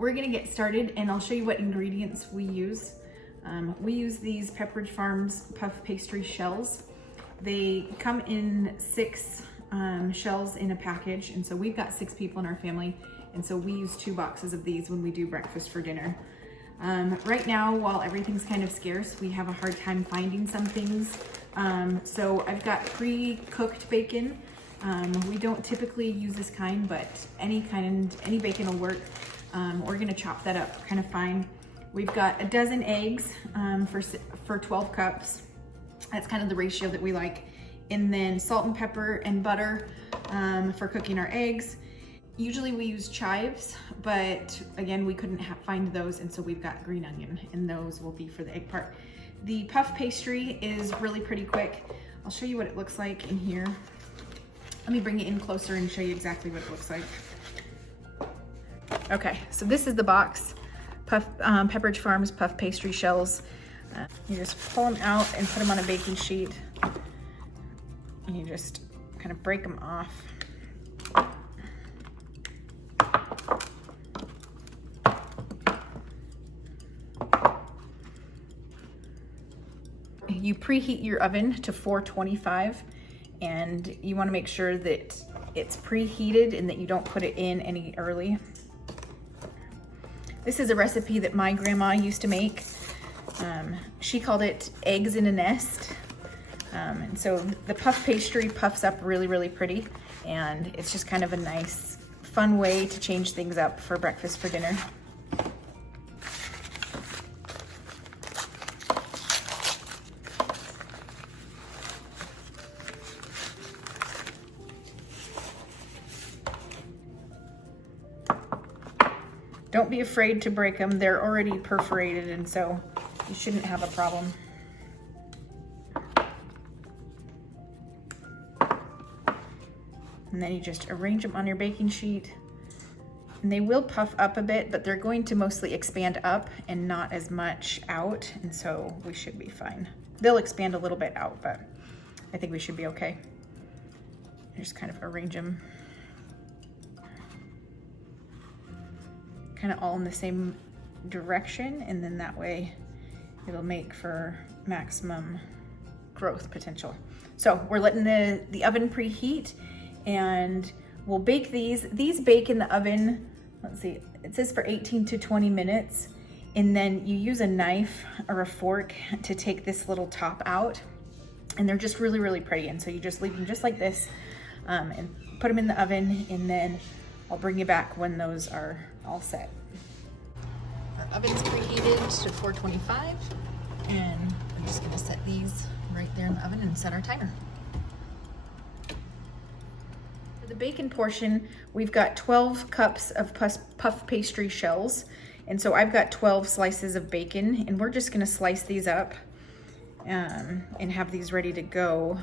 we're gonna get started and I'll show you what ingredients we use. We use these Pepperidge Farms puff pastry shells. They come in 6 shells in a package, and so we've got 6 people in our family, and so we use 2 boxes of these when we do breakfast for dinner. Right now, while everything's kind of scarce, we have a hard time finding some things. So I've got pre-cooked bacon. We don't typically use this kind, but any bacon will work. We're gonna chop that up kind of fine. We've got a dozen eggs for 12 cups. That's kind of the ratio that we like. And then salt and pepper and butter for cooking our eggs. Usually we use chives, but again, we couldn't find those, and so we've got green onion, and those will be for the egg part. The puff pastry is really pretty quick. I'll show you what it looks like in here. Let me bring it in closer and show you exactly what it looks like. Okay, so this is the box. Pepperidge Farms puff pastry shells. You just pull them out and put them on a baking sheet. And you just kind of break them off. You preheat your oven to 425, and you want to make sure that it's preheated and that you don't put it in any early. This is a recipe that my grandma used to make. She called it eggs in a nest. And so the puff pastry puffs up really, really pretty, and it's just kind of a nice, fun way to change things up for breakfast for dinner. Don't be afraid to break them. They're already perforated, and so you shouldn't have a problem. And then you just arrange them on your baking sheet. And they will puff up a bit, but they're going to mostly expand up and not as much out, and so we should be fine. They'll expand a little bit out, but I think we should be okay. Just kind of arrange them kind of all in the same direction, and then that way it'll make for maximum growth potential. So we're letting the oven preheat, and we'll bake these. These bake in the oven, let's see, it says for 18 to 20 minutes, and then you use a knife or a fork to take this little top out, and they're just really, really pretty. And so you just leave them just like this, and put them in the oven, and then I'll bring you back when those are all set. Our oven's preheated to 425, and I'm just gonna set these right there in the oven and set our timer. For the bacon portion, we've got 12 cups of puff pastry shells, and so I've got 12 slices of bacon, and we're just gonna slice these up and have these ready to go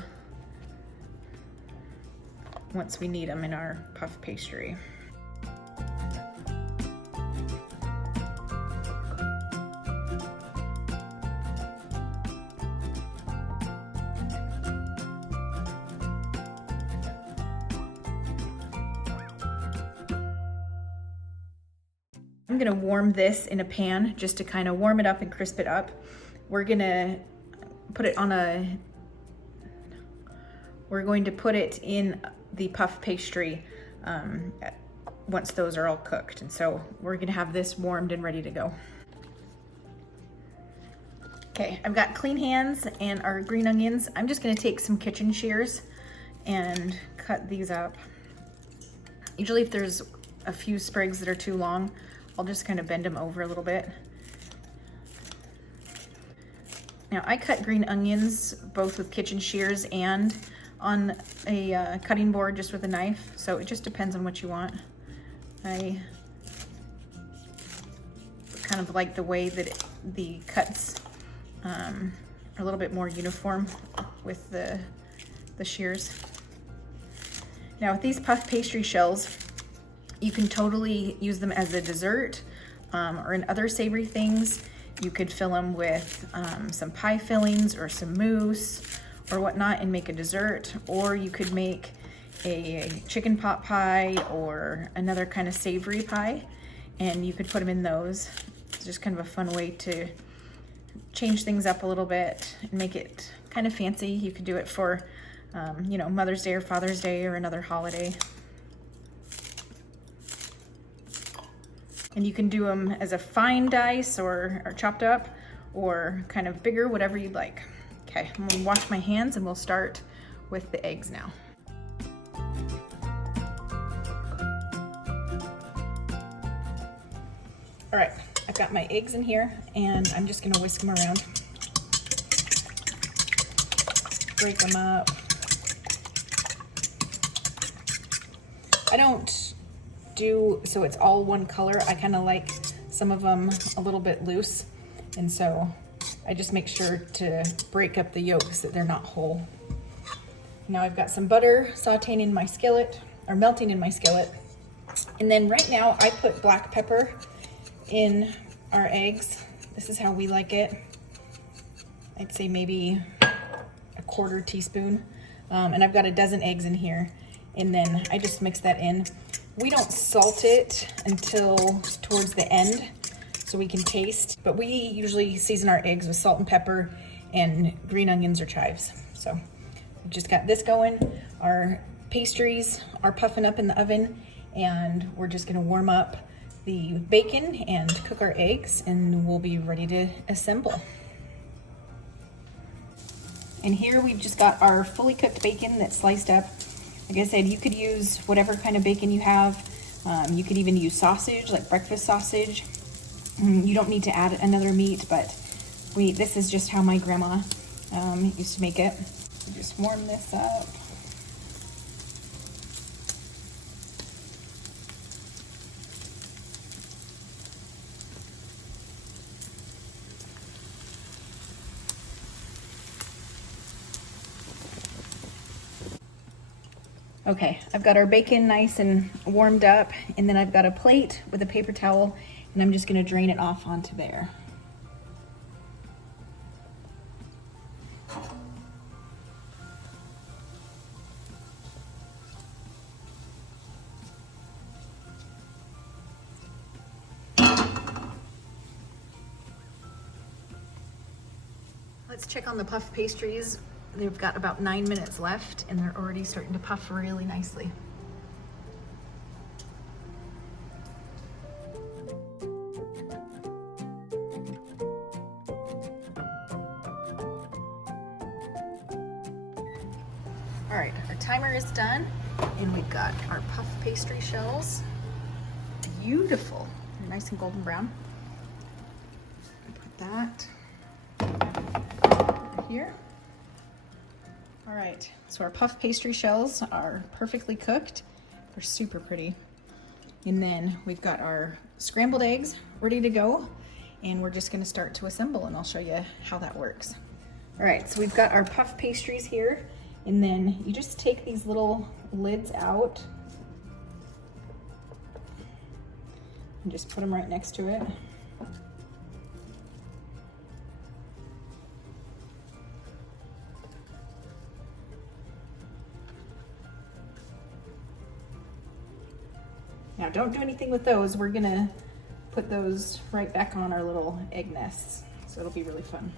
once we need them in our puff pastry. I'm gonna warm this in a pan just to kind of warm it up and crisp it up. We're gonna put it in the puff pastry once those are all cooked. And so we're gonna have this warmed and ready to go. Okay, I've got clean hands and our green onions. I'm just gonna take some kitchen shears and cut these up. Usually if there's a few sprigs that are too long, I'll just kind of bend them over a little bit. Now I cut green onions both with kitchen shears and on a cutting board just with a knife, so it just depends on what you want. I kind of like the way that the cuts are a little bit more uniform with the shears. Now with these puff pastry shells, you can totally use them as a dessert or in other savory things. You could fill them with some pie fillings or some mousse or whatnot and make a dessert, or you could make a chicken pot pie or another kind of savory pie and you could put them in those. It's just kind of a fun way to change things up a little bit and make it kind of fancy. You could do it for, you know, Mother's Day or Father's Day or another holiday. And you can do them as a fine dice or chopped up or kind of bigger, whatever you'd like. Okay, I'm gonna wash my hands and we'll start with the eggs now. All right, I've got my eggs in here and I'm just gonna whisk them around. Break them up. I don't do so it's all one color. I kind of like some of them a little bit loose, and so I just make sure to break up the yolks that they're not whole. Now I've got some butter sauteing in my skillet, or melting in my skillet. And then right now I put black pepper in our eggs. This is how we like it. I'd say maybe a 1/4 teaspoon. And I've got a dozen eggs in here. And then I just mix that in. We don't salt it until towards the end so we can taste, but we usually season our eggs with salt and pepper and green onions or chives. So we just got this going. Our pastries are puffing up in the oven, and we're just gonna warm up the bacon and cook our eggs, and we'll be ready to assemble. And here we've just got our fully cooked bacon that's sliced up. Like I said, you could use whatever kind of bacon you have. You could even use sausage, like breakfast sausage. You don't need to add another meat, but this is just how my grandma used to make it. So just warm this up. Okay, I've got our bacon nice and warmed up, and then I've got a plate with a paper towel, and I'm just gonna drain it off onto there. Let's check on the puff pastries. They've got about 9 minutes left, and they're already starting to puff really nicely. All right, our timer is done, and we've got our puff pastry shells. Beautiful, they're nice and golden brown. Put that here. All right, so our puff pastry shells are perfectly cooked. They're super pretty. And then we've got our scrambled eggs ready to go, and we're just gonna start to assemble, and I'll show you how that works. All right, so we've got our puff pastries here, and then you just take these little lids out and just put them right next to it. Now don't do anything with those. We're gonna put those right back on our little egg nests. So it'll be really fun.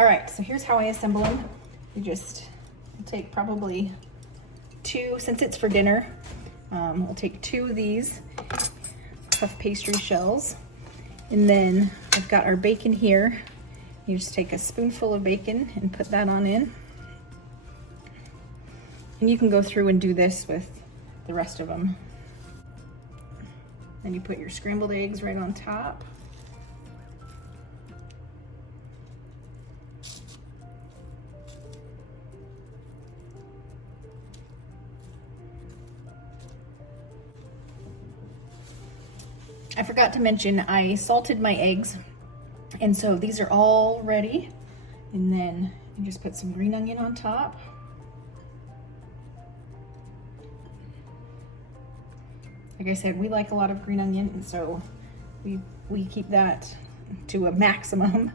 All right, so here's how I assemble them. You just take probably 2, since it's for dinner, we'll take 2 of these puff pastry shells. And then I've got our bacon here. You just take a spoonful of bacon and put that on in. And you can go through and do this with the rest of them. Then you put your scrambled eggs right on top. I forgot to mention, I salted my eggs, and so these are all ready. And then you just put some green onion on top. Like I said, we like a lot of green onion, and so we keep that to a maximum.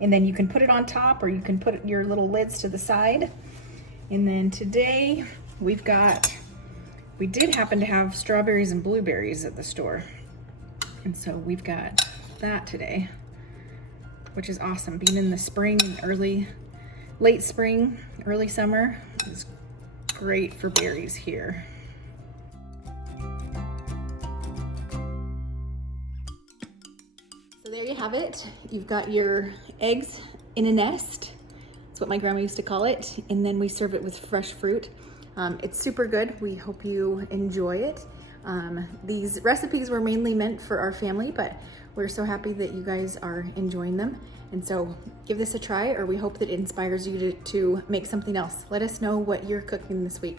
and then you can put it on top or you can put your little lids to the side. And then today we did happen to have strawberries and blueberries at the store. And so we've got that today, which is awesome. Being in the spring and late spring, early summer is great for berries here. So there you have it. You've got your eggs in a nest. That's what my grandma used to call it. And then we serve it with fresh fruit. It's super good. We hope you enjoy it. These recipes were mainly meant for our family, but we're so happy that you guys are enjoying them. And so give this a try, or we hope that it inspires you to make something else. Let us know what you're cooking this week.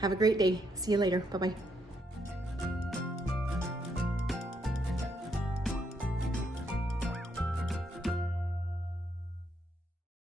Have a great day. See you later. Bye-bye.